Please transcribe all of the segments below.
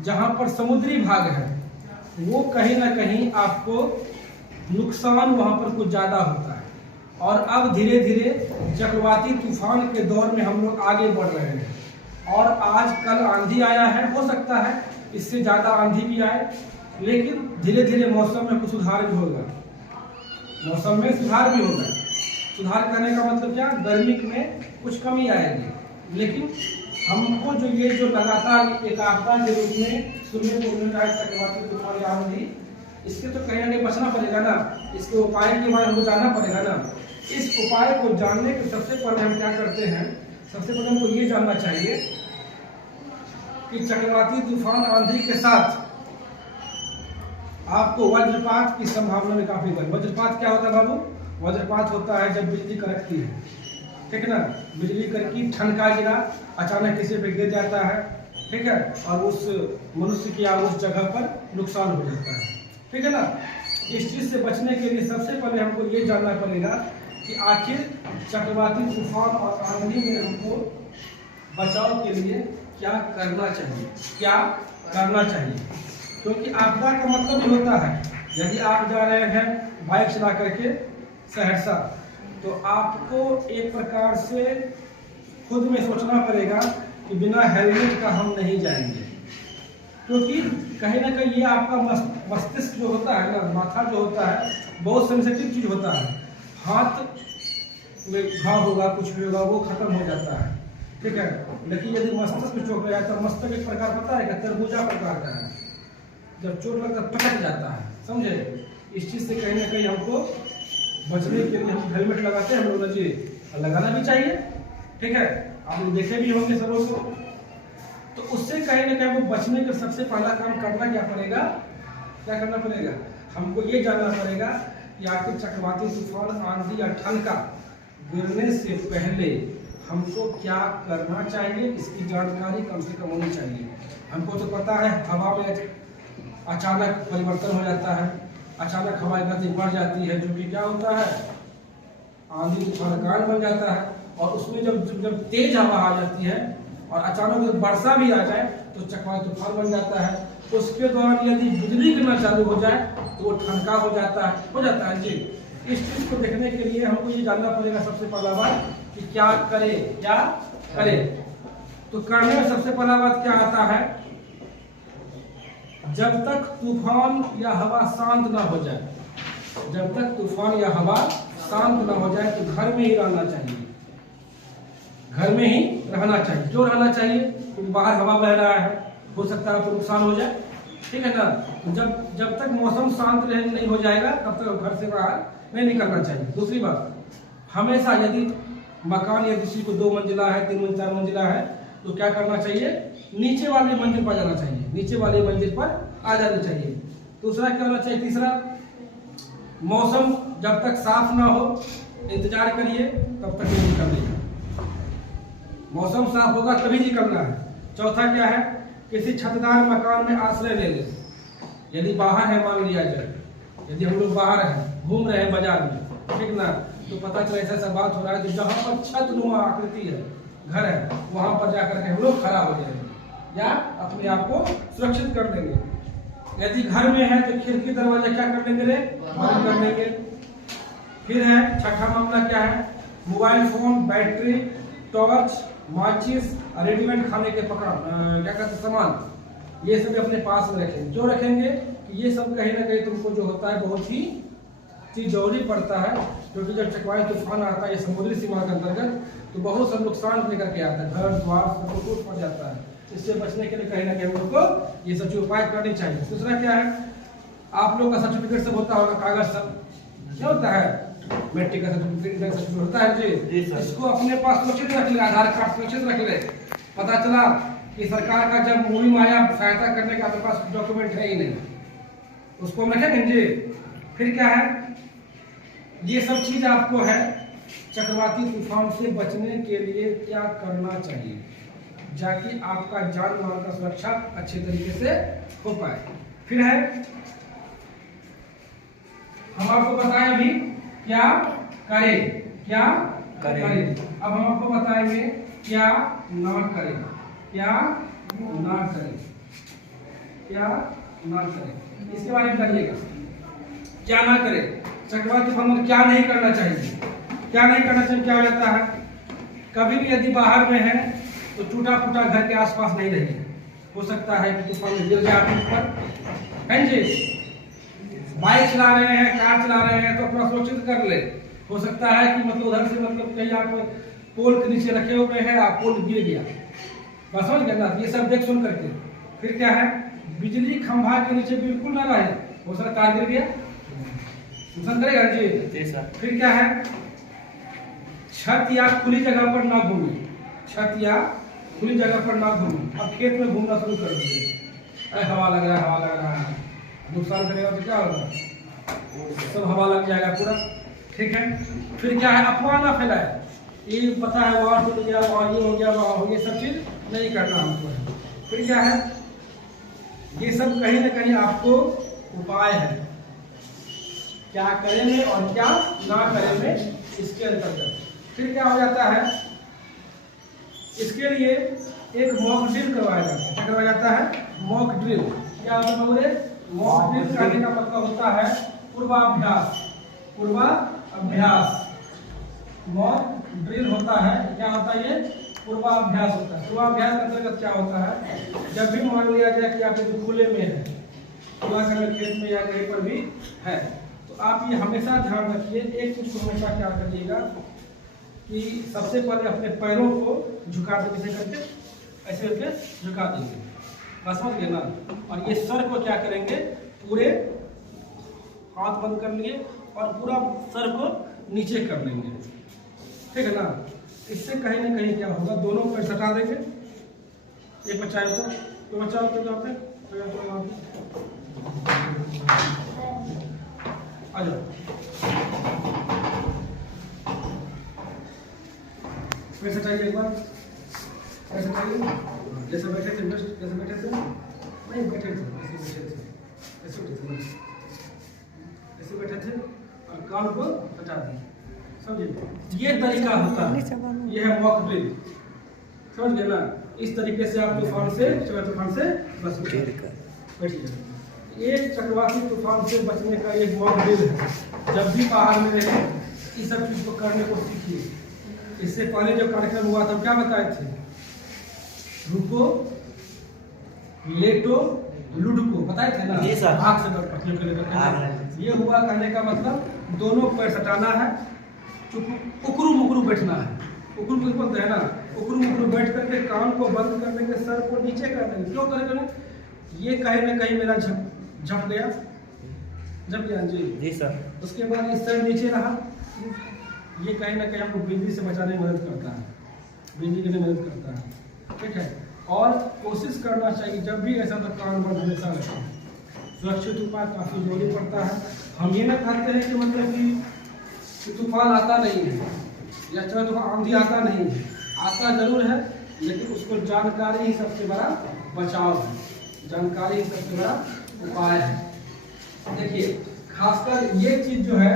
जहाँ पर समुद्री भाग है वो कहीं ना कहीं आपको नुकसान वहाँ पर कुछ ज़्यादा होता है। और अब धीरे धीरे चक्रवाती तूफान के दौर में हम लोग आगे बढ़ रहे हैं और आज कल आंधी आया है, हो सकता है इससे ज़्यादा आंधी भी आए, लेकिन धीरे धीरे मौसम में कुछ सुधार भी होगा। मौसम में सुधार भी होगा। सुधार करने का मतलब क्या, गर्मी में कुछ कमी आएगी, लेकिन हमको जो लगातार एक आपदा के रूप में सुनने को मिल रहा है चक्रवाती तूफान या आंधी, इसके तो कहीं ना कहीं बचना पड़ेगा ना। इसके उपाय के बारे में हमको जानना पड़ेगा ना। इस उपाय को जानने के सबसे पहले हम क्या करते हैं, सबसे पहले हमको ये जानना चाहिए कि चक्रवाती तूफान आंधी के साथ आपको वज्रपात की संभावना में काफी बढ़। वज्रपात क्या होता है बाबू? वज्रपात होता है जब बिजली कड़कती है, ठीक है ना। बिजली कड़की, ठनका गिरा, अचानक किसी पे गिर जाता है, ठीक है, और उस मनुष्य की या उस जगह पर नुकसान हो जाता है, ठीक है ना। इस चीज से बचने के लिए सबसे पहले हमको ये जानना पड़ेगा कि आखिर चक्रवाती तूफान और आंधी में हमको बचाव के लिए क्या करना चाहिए, क्या करना चाहिए। क्योंकि आपदा का मतलब ही होता है, यदि आप जा रहे हैं बाइक चला करके सहरसा, तो आपको एक प्रकार से खुद में सोचना पड़ेगा कि बिना हेलमेट का हम नहीं जाएंगे। क्योंकि कहीं ना कहीं ये आपका मस्तिष्क जो होता है ना, माथा जो होता है, बहुत सेंसिटिव चीज होता है। हाथ में घाव होगा, कुछ भी होगा, वो खत्म हो जाता है, ठीक है। लेकिन यदि मस्तिष्क में चोट लगा तो मस्तिष्क एक प्रकार पता है, तरबूजा प्रकार का है, जब चोट लगता है पटक जाता है, समझे। इस चीज से कहीं ना कहीं हमको बचने के लिए हम हेलमेट लगाते हैं, हम लोग जी लगाना भी चाहिए, ठीक है। आप लोग देखे भी होंगे सबों को। तो उससे कहीं ना कहीं हमको बचने का सबसे पहला काम करना क्या पड़ेगा, क्या करना पड़ेगा, हमको ये जानना पड़ेगा कि आखिर चक्रवाती तूफान, आंधी या ठनका गिरने से पहले हमको क्या करना चाहिए, इसकी जानकारी कम से कम होनी चाहिए। हमको तो पता है हवा में अचानक परिवर्तन हो जाता है, अचानक हवाई गति बढ़ जाती है, जो कि क्या होता है, आंधी तूफान का कारण बन जाता है। और उसमें जब तेज हवा आ जाती है और अचानक वर्षा भी आ जाए तो चक्रवाती तूफान बन जाता है। उसके दौरान यदि बिजली गिरना चालू हो जाए तो वो ठनका हो जाता है जी। इस चीज को देखने के लिए हमको ये जानना पड़ेगा सबसे पहला बात कि क्या करे। तो करने में सबसे पहला बात क्या आता है, जब तक तूफान या हवा शांत ना हो जाए, जब तक तूफान या हवा शांत ना हो जाए तो घर में ही रहना चाहिए, घर में ही रहना चाहिए। क्यों रहना चाहिए? क्योंकि बाहर हवा बह रहा है, हो सकता है तो नुकसान हो जाए, ठीक है ना। तो जब तक मौसम शांत नहीं हो जाएगा तब तक घर से बाहर नहीं निकलना चाहिए। दूसरी बात, हमेशा यदि मकान या किसी को 2 मंजिला है, 3 मंजिला, 4 मंजिला है, तो क्या करना चाहिए, नीचे वाली मंजिल पर जाना चाहिए, नीचे वाली मंजिल पर आ जाना चाहिए। दूसरा क्या होना चाहिए, तीसरा, मौसम जब तक साफ ना हो इंतजार करिए, तब तक नहीं निकलना। मौसम साफ होगा तभी निकलना है। चौथा क्या है, किसी छतदार मकान में आश्रय ले ले। यदि बाहर है, मान लिया जाए यदि हम लोग बाहर हैं, घूम रहे हैं बाजार में, ठीक ना, तो पता चला ऐसा बात हो रहा है, तो जहाँ पर छत नुमा आकृति है, घर है, वहां पर जाकर के हम लोग खड़ा हो जाएंगे या अपने आप को सुरक्षित कर लेंगे। यदि घर में है तो खिड़की दरवाजा क्या कर लेंगे, बंद कर लेंगे। फिर है छठा मामला क्या है, मोबाइल फोन, बैटरी, टॉर्च, माचिस, रेडीमेड खाने के क्या कहते सामान, ये सब अपने पास में रखेंगे। जो रखेंगे कि ये सब कहीं ना कहीं तुमको जो होता है बहुत ही चीज जरूरी पड़ता है। क्योंकि जब चक्रवाती तूफान आता है समुद्री सीमा के अंतर्गत, तो बहुत सब नुकसान लेकर के आता है, घर द्वार सब टूट पड़ जाता है। इससे बचने के लिए कहीं ना कहीं हम लोग को ये सब उपाय करनी चाहिए। दूसरा क्या है, आप लोग का सर्टिफिकेट सब होता होगा, कागज सब क्या होता है, मैट्रिक का सर्टिफिकेट होता है जी, इसको अपने पास सुरक्षित रख ले, आधार कार्ड सुरक्षित रख ले। पता चला कि सरकार का जब मुहिम आया सहायता करने का, आपके पास डॉक्यूमेंट है ही नहीं, उसको हम रखेंगे जी। फिर क्या है, ये सब चीज आपको है चक्रवाती तूफान से बचने के लिए क्या करना चाहिए, जाकि आपका जान माल का सुरक्षा अच्छे तरीके से हो पाए। फिर है, हम आपको बताएं अभी क्या करें। अब हम आपको बताएंगे क्या ना करें, क्या ना करे, इसके बारे में जानिएगा। क्या ना करे, चक्रवाती तूफान में क्या नहीं करना चाहिए, क्या नहीं करना चाहिए, क्या हो जाता है। कभी भी यदि बाहर में है तो टूटा फूटा घर के आसपास नहीं रहिए, हो सकता है कि तूफान में गिर जाए ऊपर। हैं जी, बाइक चला रहे हैं, कार चला रहे हैं तो अपना सुरक्षित कर ले। हो सकता है कि मतलब उधर से मतलब कहीं आप पोल के नीचे रखे हुए हैं, आप पोल गिर गया, बस समझ गए ना। ये सब देख सुन करके फिर क्या है, बिजली खंभा के नीचे बिल्कुल ना रहे, हो सकता तार गिर गया, नुकसान करेगा जी सर। फिर क्या है, छत या खुली जगह पर ना घूमे, छत या खुली जगह पर ना घूमे। अब खेत में घूमना शुरू कर दीजिए, हवा लग रहा है, हवा लग रहा है, नुकसान करेगा तो क्या होगा, सब हवा लग जाएगा पूरा। ठीक है, फिर क्या है, अफवाह ना फैलाए, ये पता है वहाँ टूट गया, वहाँ ये हो गया, वहाँ हो, ये सब चीज नहीं करना हमको। फिर क्या है, ये सब कहीं ना कहीं आपको उपाय है, क्या करेंगे और क्या ना करेंगे इसके अंतर्गत। फिर क्या हो जाता है, इसके लिए एक मॉक ड्रिल करवाया जाता है। क्या करवाया जाता है, मॉक ड्रिल। क्या होता है, मॉक ड्रिल करने का मतलब होता है पूर्वाभ्यास, पूर्वाभ्यास। मॉक ड्रिल होता है, क्या होता है, ये पूर्वाभ्यास होता है। पूर्वाभ्यास के अंतर्गत क्या होता है, जब भी मान लिया जाए कि आप खुले में है, खुला कर खेत में या कहीं पर भी है, तो आप ये हमेशा ध्यान रखिए, एक चीज को हमेशा क्या करिएगा कि सबसे पहले अपने पैरों को झुका दे, कैसे करके, ऐसे करके झुका देंगे, बस समझ गए ना। और ये सर को क्या करेंगे, पूरे हाथ बंद कर लिए और पूरा सर को नीचे कर लेंगे, ठीक है ना। इससे कहीं ना कहीं क्या होगा, दोनों पैर सटा देंगे, एक बचाए तो बचाओ तो यहाँ पे आ जाओ, पैर सटाइए एक बार, पैर सटाइए, जैसे बैठे थे, जैसे बैठे थे नहीं बैठे थे, ऐसे बैठे थे, ऐसे बैठे थे, ऐसे बैठे थे और कान को हटा दिए, समझिए। ये तरीका होता है, ये है मॉक ड्रिल, समझ गए ना। इस तरीके से आप तूफान से बच बैठिए। ये चक्रवाती तूफान से बचने का एक मॉक ड्रिल है। जब भी बाहर में रहे इस सब चीज को करने को सीखिए। इससे पहले जो कार्यक्रम हुआ था क्या बताए थे, रुको, लेटो, लुडको, बताए थे ना, हाथ से पकड़ने के लिए। ये हुआ, कहने का मतलब दोनों पैर सटाना है, उकरू मुकरू बैठना है, उकरू मुकरू बोलते हैं ना, उकरू मुकरू बैठ करके कान को बंद कर देंगे, सर को नीचे कर देंगे। क्यों करेंगे ना, ये कहीं ना कहीं मेरा झप गया, जब गया जी सर। उसके बाद इस सर नीचे रहा, ये कहीं ना कहीं हमको बिजली से बचाने में मदद करता है, बिजली के लिए मदद करता है, ठीक है। और कोशिश करना चाहिए जब भी ऐसा तो कान बंद हमेशा रखें, सुरक्षित उपाय काफ़ी जरूरी पड़ता है। हम ये ना कहते हैं कि मतलब कि तूफान आता नहीं है या चाहे तूफान आंधी आता नहीं है, आता जरूर है, लेकिन उसको जानकारी ही सबसे बड़ा बचाव है, जानकारी ही सबसे बड़ा उपाय है। देखिए खासकर ये चीज जो है,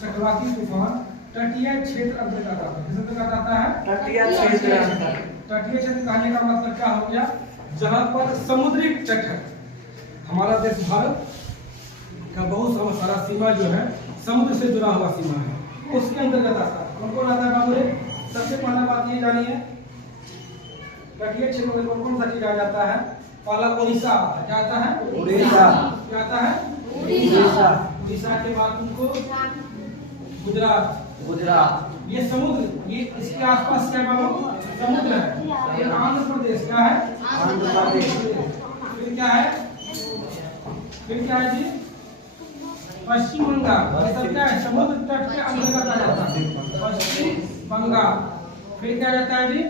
चक्रवाती तूफान तटीय क्षेत्र अंतर्गत आता है, किस अंतर्गत आता है, तटीय क्षेत्र। तटीय क्षेत्र कहने का मतलब क्या हो गया, जहाँ पर समुद्री तट है। हमारा देश भारत का बहुत सारा सीमा जो है समुद्र से जुड़ा हुआ सीमा है, उसके अंतर्गत आता है। कौन कौन आता है बाबू रे, सबसे पहला बात ये जानिए, तटीय क्षेत्र में कौन कौन सा चीज आ जाता है। पहला उड़ीसा, क्या आता है, उड़ीसा, क्या आता है, उड़ीसा। उड़ीसा के बाद तुमको गुजरात, गुजरात, ये समुद्र, ये इसके आसपास क्या बाबू, समुद्र है। ये आंध्र प्रदेश, क्या है, आंध्र प्रदेश। फिर क्या है, फिर क्या है जी, पश्चिम बंगाल, ये सब क्या है, समुद्र तट के अंतर्गत आ जाता है, पश्चिम बंगाल। फिर क्या जाता है जी,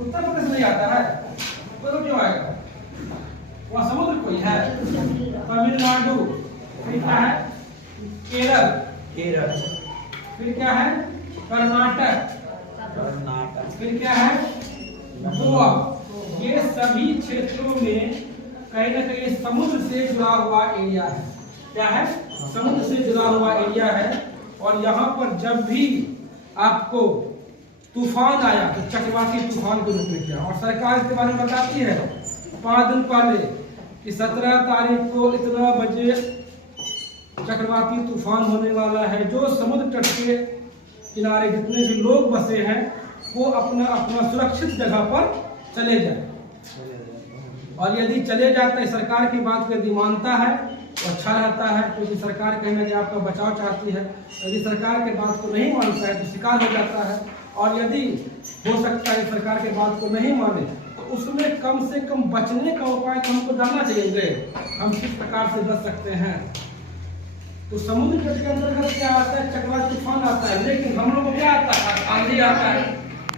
उत्तर प्रदेश नहीं आता है, तो क्यों आएगा, वहाँ समुद्र कोई है, तमिलनाडु। फिर क्या है, केरल, केरल। फिर क्या है, कर्नाटक, कर्नाटक। फिर क्या है, गोवा। ये सभी क्षेत्रों में कहीं ना कहीं समुद्र से जुड़ा हुआ एरिया है। क्या है, समुद्र से जुड़ा हुआ एरिया है। और यहाँ पर जब भी आपको तूफान आया तो चक्रवाती तूफान के रूप में किया, और सरकार इसके बारे में बताती है। 5 दिन पहले कि 17 तारीख को इतना बजे चक्रवाती तूफान होने वाला है। जो समुद्र तट के किनारे जितने भी लोग बसे हैं वो अपना अपना सुरक्षित जगह पर चले जाए। और यदि चले जाते हैं, सरकार की बात को यदि मानता है तो अच्छा रहता है, क्योंकि सरकार कहीं ना कहीं आपका बचाव चाहती है। यदि सरकार के बात को नहीं मानता है तो शिकार हो जाता है। और यदि हो सकता है सरकार के बात को नहीं माने तो उसमें कम से कम बचने का उपाय तो हमको जानना चाहिए, हम किस प्रकार से बच सकते हैं। तो समुद्र तट के अंतर्गत क्या आता है, चक्रवाती तूफान आता है, लेकिन हम लोग को क्या आता है, आंधी आता है,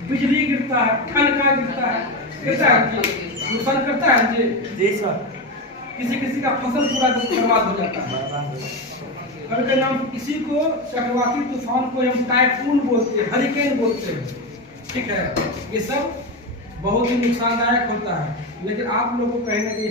बिजली गिरता है, ठनका गिरता है, कैसा है नुकसान करता है जी सर। किसी का फसल पूरा बर्बाद हो जाता है। कभी नाम किसी को चक्रवाती तूफान को हम टाइफून बोलते हैं, हरिकेन बोलते हैं, ठीक है। ये सब बहुत ही नुकसानदायक होता है, लेकिन आप लोगों को कहीं ना कहीं